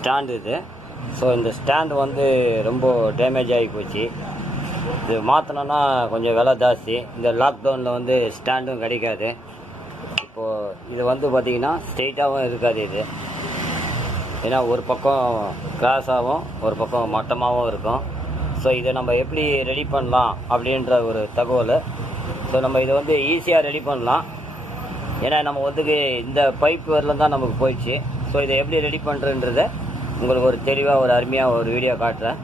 Stand இது. So இந்த stand வந்து ரொம்ப டேமேஜ் ஆகி போச்சு. இது மாற்றினோன்னா கொஞ்சம் விலை ஜாஸ்தி. இந்த லாக்டவுனில் வந்து ஸ்டாண்டும் கிடைக்காது. இப்போது இது வந்து பார்த்திங்கன்னா ஸ்ட்ரெயிட்டாகவும் இருக்காது இது. ஏன்னா ஒரு பக்கம் கிராஸாகவும் ஒரு பக்கம் மட்டமாகவும் இருக்கும். ஸோ இதை நம்ம எப்படி ரெடி பண்ணலாம் அப்படின்ற ஒரு தகவல். ஸோ நம்ம இதை வந்து ஈஸியாக ரெடி பண்ணலாம். ஏன்னா நம்ம வந்து இந்த பைப் வரலாம் தான் நமக்கு போயிடுச்சு. ஸோ இதை எப்படி ரெடி பண்ணுறன்றதை உங்களுக்கு ஒரு தெளிவாக ஒரு அருமையாக ஒரு வீடியோ காட்டுறேன்.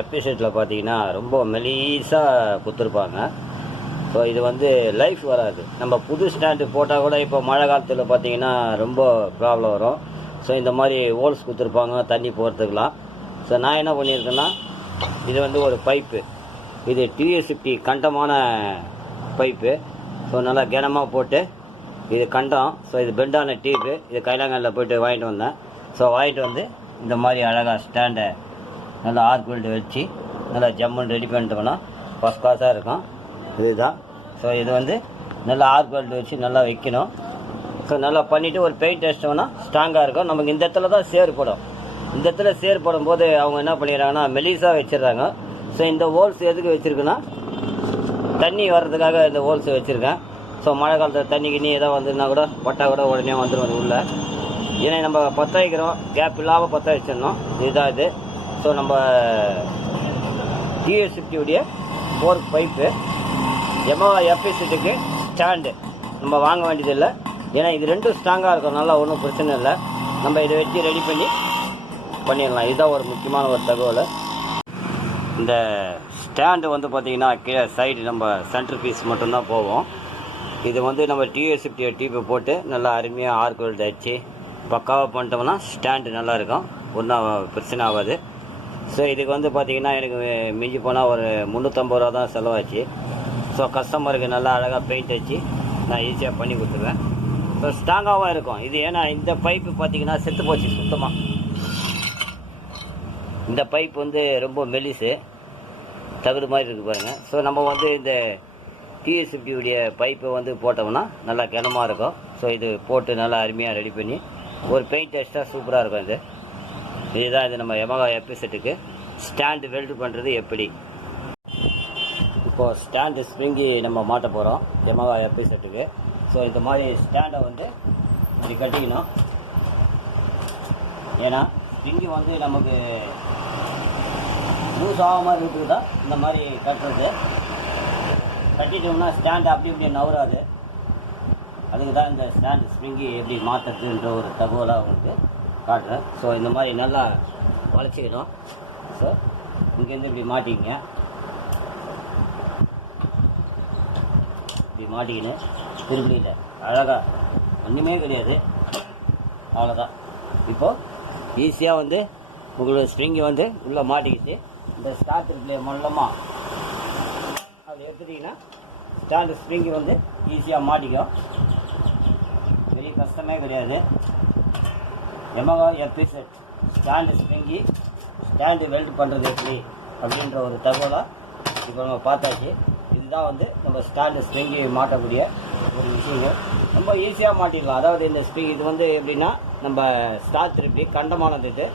எபிசெட்டில் பார்த்தீங்கன்னா ரொம்ப மெலீஸாக கொடுத்துருப்பாங்க. ஸோ இது வந்து லைஃப் வராது. நம்ம புது ஸ்டாண்டு போட்டால் கூட இப்போ மழை காலத்தில் பார்த்தீங்கன்னா ரொம்ப ப்ராப்ளம் வரும். ஸோ இந்த மாதிரி ஹோல்ஸ் கொடுத்துருப்பாங்க தண்ணி போகிறதுக்கெலாம். ஸோ நான் என்ன பண்ணியிருக்கேன்னா, இது வந்து ஒரு பைப்பு. இது டிஎஸ்எஃப்டி கண்டமான பைப்பு. ஸோ நல்லா கனமாக போட்டு இது கண்டம். ஸோ இது பெண்டான டீப்பு. இது கைலாங்கல்ல போய்ட்டு வாங்கிட்டு வந்தேன். ஸோ வாங்கிட்டு வந்து இந்த மாதிரி அழகாக ஸ்டாண்டை நல்லா ஆர்க் வெல்டு வச்சு நல்லா ஜம்முன்னு ரெடி பண்ணிட்டோம்னா ஃபஸ்ட் கிளாஸாக இருக்கும். இதுதான். ஸோ இது வந்து நல்லா ஆர்க் வெல்டு வச்சு நல்லா வைக்கணும். ஸோ நல்லா பண்ணிவிட்டு ஒரு பெயிண்ட் அடிச்சிட்டோம்னா ஸ்ட்ராங்காக இருக்கும். நமக்கு இந்த இடத்துல தான் சேறுபடும். இந்த இடத்துல சேறுபடும் போது அவங்க என்ன பண்ணிடுறாங்கன்னா மெலிசாக வச்சிடுறாங்க. ஸோ இந்த ஹோல்ஸ் எதுக்கு வச்சுருக்குன்னா, தண்ணி வர்றதுக்காக இந்த ஹோல்ஸ் வச்சுருக்கேன். ஸோ மழை காலத்தில் தண்ணி கிண்ணி ஏதோ வந்துன்னா கூட பட்டா கூட உடனே வந்துடும் அது உள்ளே. ஏன்னா நம்ம பற்ற வைக்கிறோம், கேப் இல்லாமல் பற்ற வச்சிடணும். இதுதான் இது. ஸோ நம்ம டிஎஸ்எஃப்டியுடைய 4 பைப்பு Yamaha FZ ஸ்டாண்டு நம்ம வாங்க வேண்டியதில்லை. ஏன்னா இது ரெண்டும் ஸ்ட்ராங்காக இருக்கும். நல்லா ஒன்றும் பிரச்சனை இல்லை. நம்ம இதை வச்சு ரெடி பண்ணிடலாம். இதுதான் ஒரு முக்கியமான ஒரு தகவல். இந்த ஸ்டாண்டு வந்து பார்த்திங்கன்னா கீழே சைடு நம்ம சென்டர் பீஸ் மட்டும்தான் போவோம். இது வந்து நம்ம டிஎஸ்எஃப்டி டியூப்பை போட்டு நல்லா அருமையாக ஆர்க் வெல்டு அடிச்சு பக்காவாக பண்ணிட்டோம்னா ஸ்டாண்டு நல்லாயிருக்கும். ஒன்றும் பிரச்சனை ஆகாது. ஸோ இதுக்கு வந்து பார்த்திங்கன்னா எனக்கு மிஞ்சி போனால் ஒரு 350 ரூபா தான் செலவாச்சு. ஸோ கஸ்டமருக்கு நல்லா அழகாக பெயிண்ட் அடிச்சு நான் ஈஸியாக பண்ணி கொடுத்துருவேன். ஸோ ஸ்ட்ராங்காகவும் இருக்கும் இது. ஏன்னா இந்த பைப்பு பார்த்திங்கன்னா செத்து போச்சு சுத்தமாக. இந்த பைப் வந்து ரொம்ப மெலிசு தகுடு மாதிரி இருக்குது பாருங்கள். ஸோ நம்ம வந்து இந்த டிஎஸ்எஃப்டியுடைய பைப்பை வந்து போட்டோம்னா நல்லா கனமாக இருக்கும். ஸோ இது போட்டு நல்லா அருமையாக ரெடி பண்ணி ஒரு பெயிண்ட் அடிச்சா சூப்பராக இருக்கும். இதுதான் இது நம்ம Yamaha FZ ஸ்டாண்டு வெல்டு பண்ணுறது எப்படி. இப்போது ஸ்டாண்டு ஸ்ப்ரிங்கி நம்ம மாட்ட போகிறோம் Yamaha FZ. ஸோ இந்த மாதிரி ஸ்டாண்டை வந்து இப்படி கட்டிக்கணும். ஏன்னா ஸ்ப்ரிங்கி வந்து நமக்கு லூஸ் ஆகாம மாதிரி இருக்குது தான் இந்த மாதிரி கட்டுறது. கட்டிட்டோம்னா ஸ்டாண்டு அப்படி இப்படி நவராது. அதுக்கு தான் இந்த ஸ்டாண்டு ஸ்ப்ரிங்கி எப்படி மாற்றுறதுன்ற ஒரு தகவலாக உங்களுக்கு காட்டுறேன். ஸோ இந்த மாதிரி நல்லா வளைச்சிக்கணும். ஸோ இங்கேருந்து இப்படி மாட்டிக்கிங்க. இப்படி மாட்டிக்கின்னு திருப்பலியில் அழகாக ஒன்றுமே கிடையாது, அவ்வளோதான். இப்போது ஈஸியாக வந்து உங்களோட ஸ்ப்ரிங்கி வந்து உள்ளே மாட்டிக்கிட்டு இந்த ஸ்டார்ட் இருக்குல்லையே மொல்லமாக அப்படி எடுத்துட்டிங்கன்னா ஸ்டாண்டு ஸ்ப்ரிங்கி வந்து ஈஸியாக மாட்டிக்கும். பெரிய கஷ்டமே கிடையாது. Yamaha FZ ஸ்டாண்டு ஸ்ப்ரிங்கி ஸ்டாண்டு வெல்டு பண்ணுறது எப்படி அப்படின்ற ஒரு தகவலாக இப்போ நம்ம பார்த்தாச்சு. இதுதான் வந்து நம்ம ஸ்டாண்டு ஸ்ப்ரிங்கி மாட்டக்கூடிய ஒரு விஷயங்கள். ரொம்ப ஈஸியாக மாட்டிடலாம். அதாவது இந்த ஸ்ப்ரிங் இது வந்து எப்படின்னா, நம்ம ஸ்டார் திருப்பி கண்டமானது இது.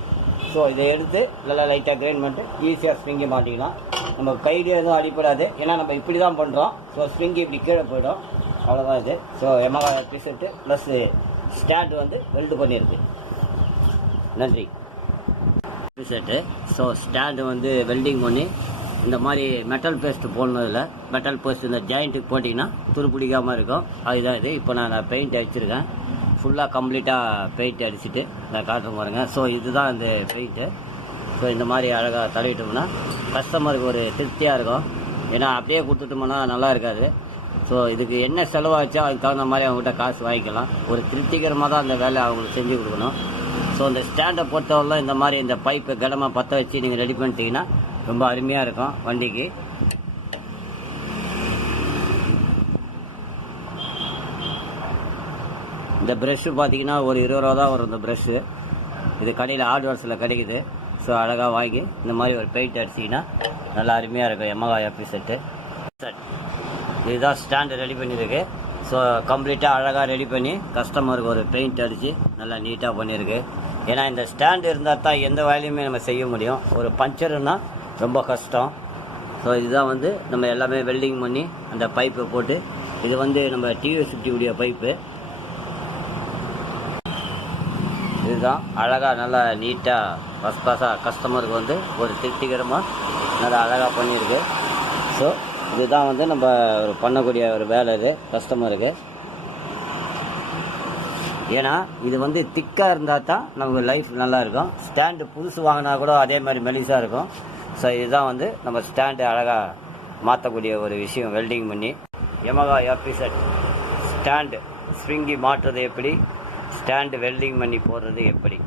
ஸோ இதை எடுத்து நல்லா லைட்டாக கிரைண்ட் பண்ணிட்டு ஈஸியாக ஸ்ப்ரிங்கி மாட்டிக்கலாம். நம்ம கையிலே எதுவும் அடிப்படாது. ஏன்னா நம்ம இப்படி தான் பண்ணுறோம். ஸோ ஸ்ப்ரிங்கி இப்படி கீழே போயிடும், அவ்வளோதான் இது. So Yamaha FZ plus stand வந்து வெல்டு பண்ணியிருக்கு. நன்றி. FZ ஸோ ஸ்டாண்டு வந்து வெல்டிங் பண்ணி இந்த மாதிரி மெட்டல் பேஸ்ட்டு போடணுதில்ல. மெட்டல் பேஸ்ட் இந்த ஜாயிண்ட்டுக்கு போட்டிங்கன்னா துரு பிடிக்காமல் இருக்கும். அதுதான் இது. இப்போ நான் பெயிண்ட் அடிச்சிருக்கேன். ஃபுல்லாக கம்ப்ளீட்டாக பெயிண்ட் அடிச்சுட்டு நான் காட்டுறேன் பாருங்க. ஸோ இதுதான் இந்த பெயிண்ட்டு. ஸோ இந்த மாதிரி அழகாக தடவிட்டோம்னா கஸ்டமருக்கு ஒரு திருப்தியாக இருக்கும். ஏன்னா அப்படியே கொடுத்துட்டோம்னா நல்லா இருக்காது. ஸோ இதுக்கு என்ன செலவாச்சோ அதுக்கு தகுந்த மாதிரி அவங்ககிட்ட காசு வாங்கிக்கலாம். ஒரு திருப்திகரமாக தான் அந்த வேலை அவங்களுக்கு செஞ்சு கொடுக்கணும். ஸோ இந்த ஸ்டாண்டை பொறுத்தவரை இந்த மாதிரி இந்த பைப்பை கடமாக பற்ற வச்சு நீங்கள் ரெடி பண்ணிட்டீங்கன்னா ரொம்ப அருமையாக இருக்கும் வண்டிக்கு. இந்த ப்ரெஷ்ஷு பார்த்தீங்கன்னா ஒரு 20 ரூபா தான் வரும் இந்த ப்ரெஷ்ஷு. இது கடையில் ஹார்ட்வேர்ஸில் கிடைக்குது. ஸோ அழகாக வாங்கி இந்த மாதிரி ஒரு பெயிண்ட் அடிச்சிங்கன்னா நல்லா அருமையாக இருக்கும் Yamaha FZ. இதுதான் ஸ்டாண்டு ரெடி பண்ணியிருக்கு. ஸோ கம்ப்ளீட்டாக அழகாக ரெடி பண்ணி கஸ்டமருக்கு ஒரு பெயிண்ட் அடித்து நல்லா நீட்டாக பண்ணியிருக்கு. ஏன்னா இந்த ஸ்டாண்டு இருந்தால் தான் எந்த வேலையுமே நம்ம செய்ய முடியும். ஒரு பஞ்சருன்னா ரொம்ப கஷ்டம். ஸோ இதுதான் வந்து நம்ம எல்லாமே வெல்டிங் பண்ணி அந்த பைப்பை போட்டு, இது வந்து நம்ம டிவிஎஸ் 50 உடைய பைப்பு. இதுதான் அழகாக நல்லா நீட்டாக ஃபஸ்ட் கிளாஸாக கஸ்டமருக்கு வந்து ஒரு திருப்திகரமாக நல்லா அழகாக பண்ணியிருக்கு. ஸோ இதுதான் வந்து நம்ம ஒரு பண்ணக்கூடிய ஒரு வேலை இது கஸ்டமருக்கு. ஏன்னா இது வந்து திக்காக இருந்தால் தான் நமக்கு லைஃப் நல்லாயிருக்கும். ஸ்டாண்டு புதுசு வாங்கினா கூட அதே மாதிரி மெலிசாக இருக்கும். ஸோ இதுதான் வந்து நம்ம ஸ்டாண்டு அழகாக மாற்றக்கூடிய ஒரு விஷயம் வெல்டிங் பண்ணி. Yamaha FZ ஸ்டாண்டு ஸ்ப்ரிங்கி மாற்றுறது எப்படி, ஸ்டாண்டு வெல்டிங் பண்ணி போடுறது எப்படி.